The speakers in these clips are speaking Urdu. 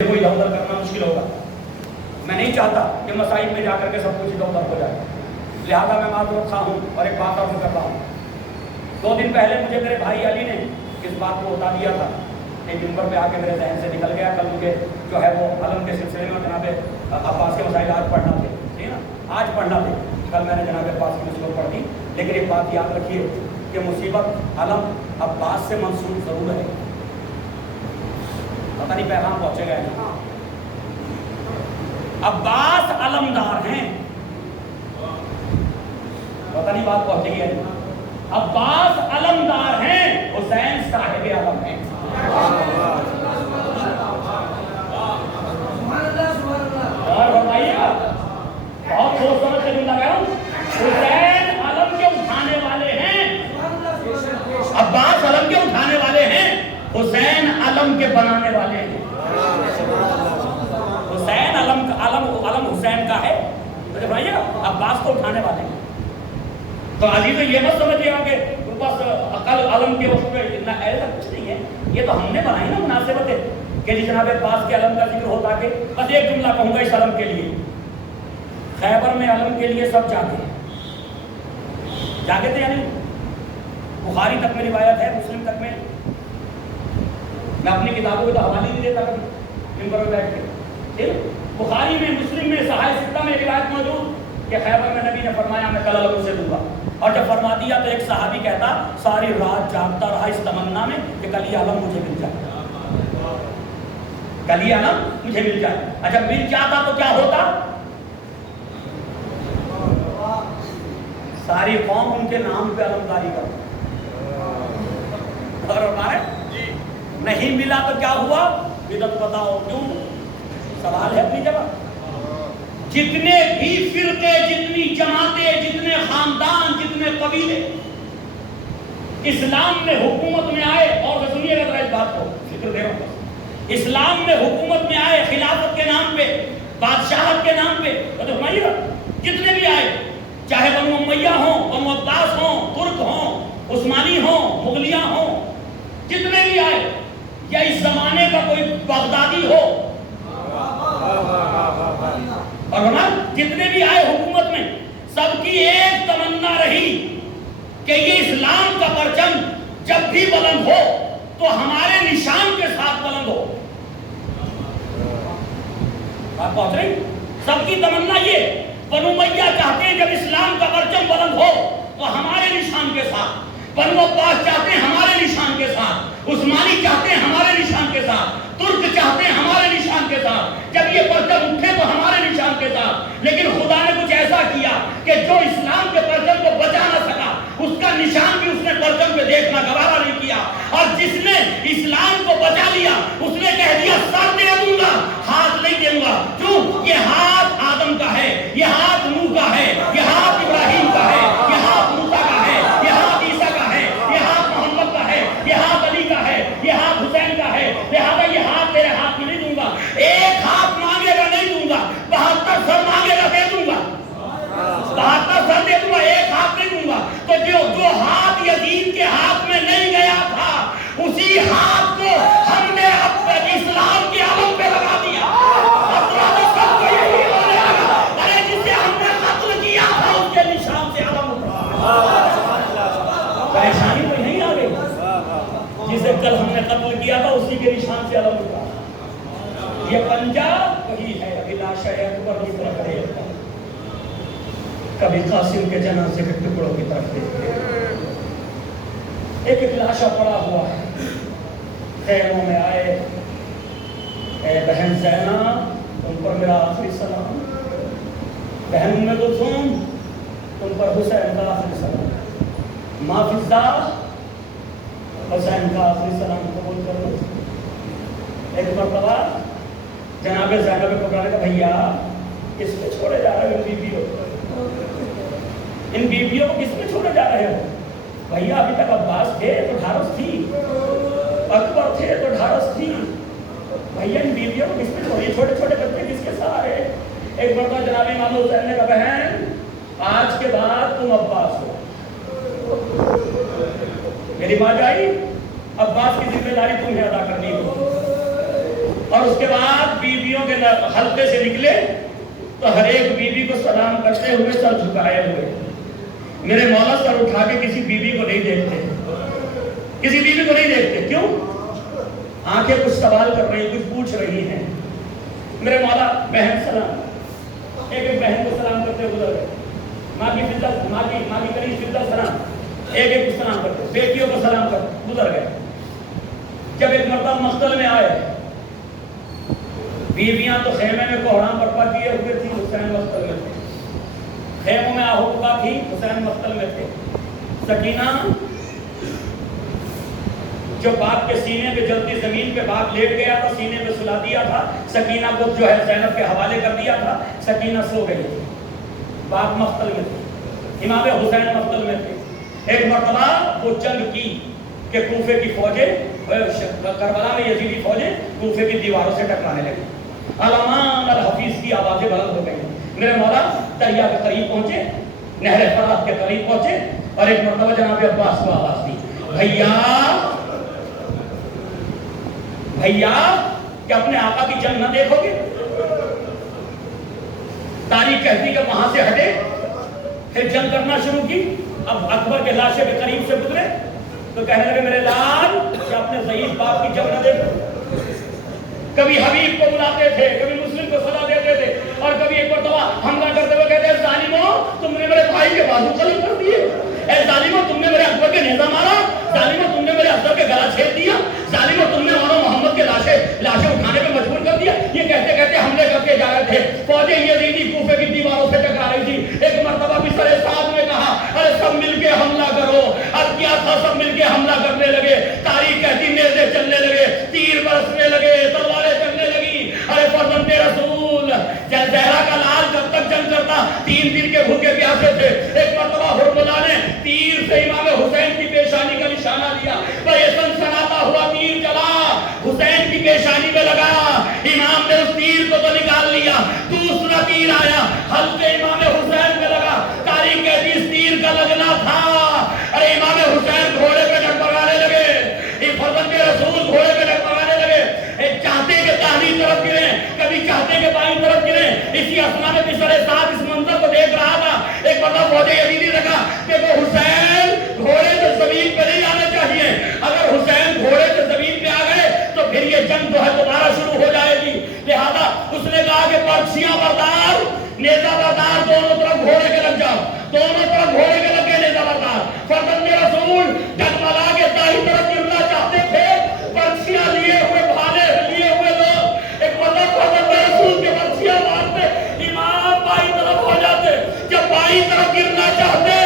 کوئی ادھر ادھر کرنا مشکل ہوگا. میں نہیں چاہتا کہ مسائل میں جا کر کے سب کچھ ادھر ادھر ہو جائے، لہٰذا میں معذرت خواہ ہوں اور ایک بات عرض کرتا ہوں. 2 دن پہلے مجھے میرے بھائی علی نے اس بات کو بتا دیا تھا، ایک ممبر پہ آ کے میرے ذہن سے نکل گیا. کل مجھے جو ہے وہ علم کے سلسلے میں جناب عباس کے مسائل آج پڑھنا تھے، ٹھیک ہے نا، آج پڑھنا تھے. کل میں نے جناب عباس کی مصیبت پڑھ دی، لیکن ایک بات یاد رکھیے کہ مصیبت علم عباس سے منسوب ضرور ہے. پتہ نہیں پیغام پہنچے گا نہیں. عباس علمدار ہیں، پتہ نہیں بات پہنچے گی نہیں. عباس علمدار ہیں، حسین صاحب علم ہیں. اور بتائیے گا بہت سوچ سمجھ کے جملہ کہہ رہا ہوں. حسین علم کے اٹھانے والے ہیں، عباس علم کے اٹھانے والے ہیں، حسین علم کے بنانے والے ہیں. حسین علم حسین کا ہے، تو بھائی عباس کو اٹھانے والے ہیں. تو علی تو یہ مت سمجھیے گا کہ بس عقل علم کے وقت پہ اتنا ایسا کچھ نہیں ہے. یہ تو ہم نے بنائی نا مناسبت ہے کہ جی جناب عباس کے علم کا ذکر ہوتا کہ بس ایک جملہ کہوں گا اس علم کے لیے. خیبر میں علم کے لیے سب جاگے تھے یعنی بخاری تک میں روایت ہے، مسلم تک میں. میں اپنی کتابوں کو تو حوالے نہیں دیتا کبھی ممبر پہ بیٹھ کے. بخاری میں، مسلم میں، صحاح ستہ میں روایت موجود کہ خیبر میں نبی نے فرمایا میں کل علم سے دوں گا. اور جب فرما دیا تو ایک صحابی کہتا ساری رات جاگتا رہا اس تمنا میں کہ کل یہ علم مجھے مل جائے، کل یہ علم مجھے مل جائے. اچھا مل جاتا تو کیا ہوتا؟ ساری قوم ان کے نام پہ علمداری کرتا. اور ہمارے نہیں ملا تو کیا ہوا؟ بدعت بتاؤ کیوں؟ سوال ہے اپنی جگہ. جتنے بھی فرقے، جتنی جماعتیں، جتنے خاندان، جتنے قبیلے اسلام میں حکومت میں آئے، اور سنیے گا ذرا اس بات کو، فکر دے رہا ہوں، اسلام میں حکومت میں آئے خلافت کے نام پہ، بادشاہت کے نام پہ، تو فرمائیے گا جتنے بھی آئے، چاہے بنو امیہ ہوں، بنو عباس ہوں، ترک ہوں، عثمانی ہوں، مغلیہ ہوں، جتنے بھی آئے، یا اس زمانے کا کوئی بغدادی ہو، اور ہمارے جتنے بھی آئے حکومت میں، سب کی ایک تمنا رہی کہ یہ اسلام کا پرچم جب بھی بلند ہو تو ہمارے نشان کے ساتھ بلند ہو. بات پہنچ رہی؟ سب کی تمنا یہ، بنو امیہ چاہتے ہیں جب اسلام کا پرچم بلند ہو تو ہمارے نشان کے ساتھ، بنو عباس چاہتے ہیں ہمارے نشان کے ساتھ، عثمانی چاہتے ہیں ہمارے نشان کے ساتھ، ترک چاہتے ہیں ہمارے نشان کے ساتھ. جب یہ پرچم اٹھے تو ہمارے نشان کے ساتھ. لیکن خدا نے کچھ ایسا کیا کہ جو اسلام کے پرچم کو بچا نہ سکا، اس کا نشان بھی اس نے پرچم پہ دیکھنا گوارا نہیں کیا. اور جس نے اسلام کو بچا لیا اس نے کہہ دیا سر دے دوں گا، ہاتھ نہیں دوں گا. کیوں؟ یہ ہاتھ آدم کا ہے، یہ ہاتھ نوح کا ہے، یہ ہاتھ ابراہیم کا ہے، یہ ہاتھ موسیٰ کا ہے، یہ ہاتھ عیسیٰ کا ہے، یہ ہاتھ محمد کا ہے، یہ ہاتھ علی کا ہے، یہ ہاتھ حسین کا ہے. لہٰذا یہ ہاتھ تیرے ہاتھ میں نہیں دوں گا. ایک ہاتھ مانگے گا نہیں دوں گا، 72 سر مانگے گا دے دوں گا. 72 سر دے دوں گا، ایک ہاتھ نہیں دوں گا. تو جو ہاتھ یزید کے ہاتھ میں نہیں گیا تھا، اسی ہاتھ کو ہم نے اسلام کے علم پہ لگا دیا. سب کو یہی ہونے لگا، ارے جسے ہم نے قتل کیا تھا اس کے نشان سے علم اٹھا. پریشانی کوئی نہیں آ گئی؟ جسے کل ہم نے قتل کیا تھا اسی کے نشان سے علم اٹھا. یہ پنجہ وہی ہے، لاشا اکبر کی طرف دیکھتا، کبھی قاسم کے جنازے کے ٹکڑوں کی طرف دیکھتے. ایک لاشا پڑا ہوا ہے، خیموں میں آئے، اے بہن زینب تم پر میرا آخری سلام، بہن ام کلثوم تم پر حسین کا آخری سلام، ماں فضا حسین کا آخری سلام قبول کر لو. ایک مرتبہ جناب زینب کو کہا کہ بھیا کس میں چھوڑے جا رہے ہو ان بیویوں کو کس میں چھوڑے جا رہے ہو؟ بھیا ابھی تک عباس تھے تو ڈھارس تھی، اکبر تھے تو ڈھارس تھی، بھیا ان بیویوں کو کس میں چھوڑے، چھوٹے چھوٹے بچے کس کے سارے. ایک مرتبہ جناب امام حسین نے کہا بہن آج کے بعد تم عباس ہو. میری ماں جائی عباس کی ذمہ داری تمہیں ادا کرنی ہوگی. اور اس کے بعد بیویوں کے حلقے سے نکلے تو ہر ایک بیوی کو سلام کرتے ہوئے سر جھکائے ہوئے. میرے مولا سر اٹھا کے کسی بیوی کو نہیں دیکھتے, کسی بیوی کو نہیں دیکھتے. کیوں؟ آنکھیں کچھ سوال کر رہی ہیں, کچھ پوچھ رہی ہیں. میرے مولا بہن سلام, ایک ایک بہن کو سلام کرتے ہوئے گزر گئے. ماں کی فضل, ماں کی قریب فضل سلام, ایک ایک کو سلام کرتے, بیٹیوں کو سلام کرتے گزر گئے. جب ایک مرتبہ مقتل میں آئے, بیویاں تو خیمے میں کوہڑا پٹپا کیے ہوئے تھی, حسین مقتل میں تھے. خیموں میں آہوکا تھی, حسین مقتل میں تھے. سکینہ جو باپ کے سینے پہ جلتی زمین پہ باپ لیٹ گیا تھا, سینے پہ سلا دیا تھا, سکینہ کو جو ہے زینب کے حوالے کر دیا تھا. سکینہ سو گئی تھی, باپ مقتل میں تھے, امام حسین مقتل میں تھے. ایک مرتبہ وہ جنگ کی کہ کوفے کی فوجیں, کربلا میں یزیدی فوجیں کوفے کی دیواروں سے ٹکرانے لگی. علمان الحفیظ کی آوازیں بلند ہو گئی. میرے مولا دریا کے قریب پہنچے, نہر فرات کے قریب پہنچے, اور ایک مرتبہ جناب عباس کو آواز دی, بھیا کہ اپنے آقا کی جنگ نہ دیکھو گے؟ تاریخ کہتی کہ وہاں سے ہٹے, پھر جنگ کرنا شروع کی. اب اکبر کے لاشے کے قریب سے گزرے تو کہنے لگے میرے لال کہ اپنے ضعیف باپ کی جنگ نہ دیکھو. کبھی حبیب کو بلاتے تھے, کبھی مسلم کو صلاح دیتے تھے, اور کبھی ایک مرتبہ حملہ کرتے ہوئے کہتے ہیں ظالموں تم نے میرے بھائی کے بازو قلم کر دیے, اے ظالموں تم نے میرے اکبر کے نیزہ مارا, ظالموں تم نے میرے افضل کے گلا چھید دیا, ظالموں تم نے مولانا محمد کے لاشیں اٹھانے پہ مجبور کر دیا. یہ کہتے کہتے حملے کر کے جا رہے تھے. فوجیں یزیدی کوفے کی دیواروں سے ٹکرا رہی تھی. ایک مرتبہ بسر سعد نے کہا ارے سب مل کے حملہ کرو. اب کیا تھا, سب مل کے حملہ کرنے لگے. تاریخ کہتی نیزے چلنے لگے, تیر برسنے لگے, تلواریں چلنے لگی. ارے فرزند رسول زہرا کا لال جب تک جنگ کرتا 3 دن کے بھوکے پیاسے تھے. ایک مرتبہ حرملا نے تیر سے امام حسین کی پیشانی کا نشانہ لیا, پر یہ سنسناتا ہوا تیر چلا, حسین کی پیشانی میں لگا. امام نے اس تیر کو تو نکال لیا, دوسرا تیر آیا حلقے امام حسین میں لگا. تاریخ کہتی اس تیر کا لگنا تھا. ارے امام حسین گھوڑے پہ ڈگمگانے لگے, فرزند رسول گھوڑے پہ ڈگمگانے لگے. چاہتے کہ داہنی طرف گریں, کبھی چاہتے کہ بائیں طرف گریں. اسی اسنا میں بسر سعد اس منظر کو دیکھ رہا تھا. ایک بڑا فوجی یزیدی لگا کہ وہ حسین گھوڑے سے زمین پہ نہیں آنا چاہیے. اگر حسین گھوڑے سے زمین پہ آ گئے تو پھر یہ جنگ جو ہے دوبارہ شروع ہو جائے گی. لہذا اس نے کہا کہ پرچیاں بردار, نیزہ بردار, دونوں طرف گھوڑے کے لگ جاؤ, دونوں طرف گھوڑے کے لگے نیزہ بردار. فرزند رسول ڈگمگا کے دائیں طرف گرنا چاہتے تھے. پرچیاں لیے ہوئے بھالے لیے ہوئے لوگ ایک مطلب فرزند رسول کے پرچیاں مارتے, امام بائیں طرف ہو جاتے. جب بائیں طرف گرنا چاہتے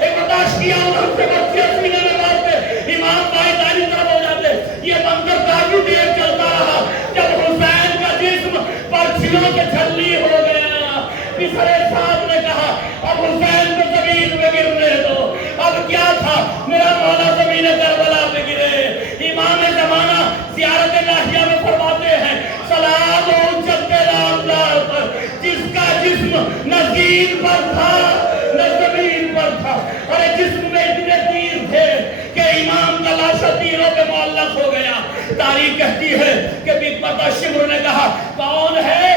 ایک متاشکیاں ادھر سے پرچیاں سینے میں مارتے, امام بائیں دائیں طرف ہو جاتے. یہ منظر کافی دیر چلتا رہا. جب حسین کا جسم پرچیوں کے چھلنی ہو گیا, بسر سعد نے کہا اب حسین کو زمین پہ گرنے دو. اب کیا تھا, میرا مولا زمین کربلا پہ گرے. امام زمانہ زیارت ناحیہ میں فرماتے ہیں سلام و جد نامدار پر جس کا جسم نہ زین پر تھا نہ زمین پر تھا. ارے جسم میں اتنے تیر تھے کہ امام کا لاشا تیروں پہ معلق ہو گیا. تاریخ کہتی ہے کہ بگ پردہ شمر نے کہا کون ہے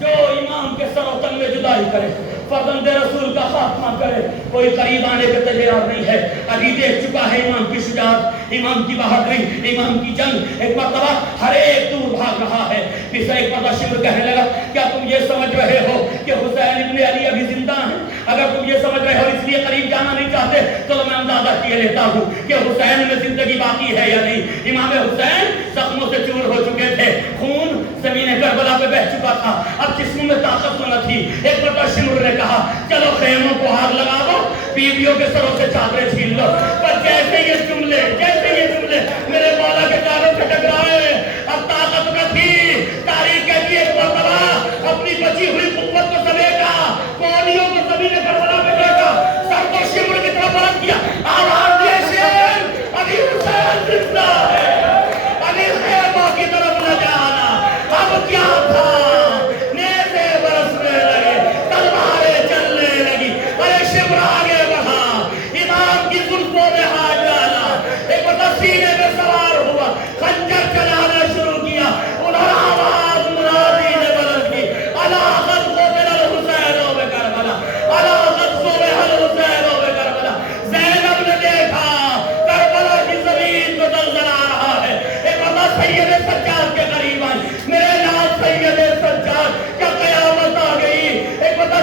جو امام کے سر و تن میں جدائی کرے, فرزند رسول کا خاتمہ کرے. کوئی قریب آنے کے تیار نہیں ہے. ابھی دیکھ چکا ہے امام کی شجاعت, امام کی بہادری, امام کی جنگ. ایک مرتبہ ہر ایک دور بھاگ رہا ہے. پھر ایک مرتبہ شمر کہنے لگا کیا تم یہ سمجھ رہے ہو کہ حسین ابن علی ابھی زندہ ہیں؟ اگر تم یہ سمجھ رہے ہو اس لیے قریب جانا نہیں چاہتے تو میں اندازہ کیے لیتا ہوں کہ حسین میں زندگی باقی ہے یا نہیں. امام حسین زخموں سے چور ہو چکے تھے, خون زمین کربلا پہ بہہ چکا تھا, اب جسم میں طاقت تو نہ تھی. ایک مرتبہ شمر نے کہا چلو خیموں کو آگ لگا دو, بیویوں کے سروں سے چادریں چھین لو. پر جیسے یہ جملے میرے مولا کے کانوں سے ٹکرائے, اب طاقت نہ تھی. تاریخ کہتی ہے ایک مرتبہ اپنی بچی ہوئی قوت کو سمیٹا, کوڑیوں کو زمین کربلا پہ بیٹھا, سر کو شمر کی طرف پلٹ کیا, آواز دیا شیر ابھی حسین زندہ ہے, ابھی خیموں کی طرف نہ جانا. اب کیا تھا, نیزے برسنے لگے, تلواریں چلنے لگی. ارے شمر آگے بڑھا, امام کی زلفوں میں ہاتھ ڈالا, ایک سینے میں سوار ہوا, خنجر چلا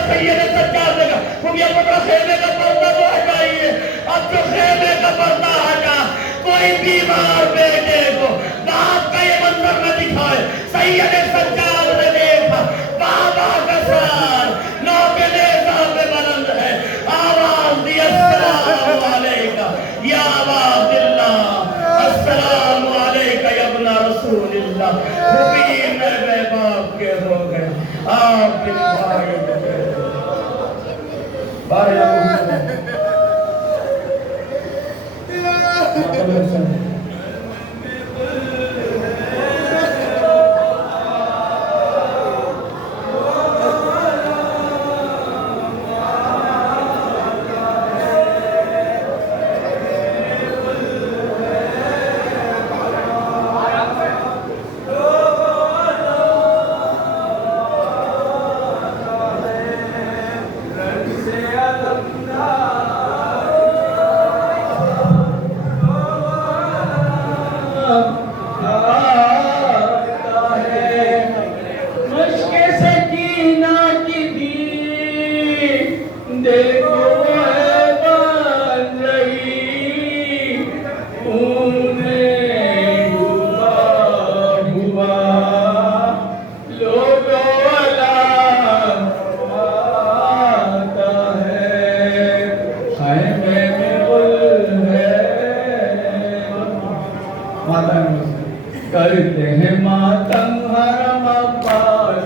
سید سجاد نے کہا تم یہ پکڑا خیمے کا پردہ تو ہٹائیے. اب جو خیمے کا پردہ ہٹا کوئی بیمار بیٹے کو باپ کا یہ منظر نہ دکھائے. سید سجاد نے دیکھا بابا کا سر نو کے نیزہ پہ بلند ہے. آواز دی السلام علیکہ یا عباد اللہ, السلام علیکہ یا ابن رسول اللہ. حبیب میں باپ کے ہو گئے آپ کے بھائی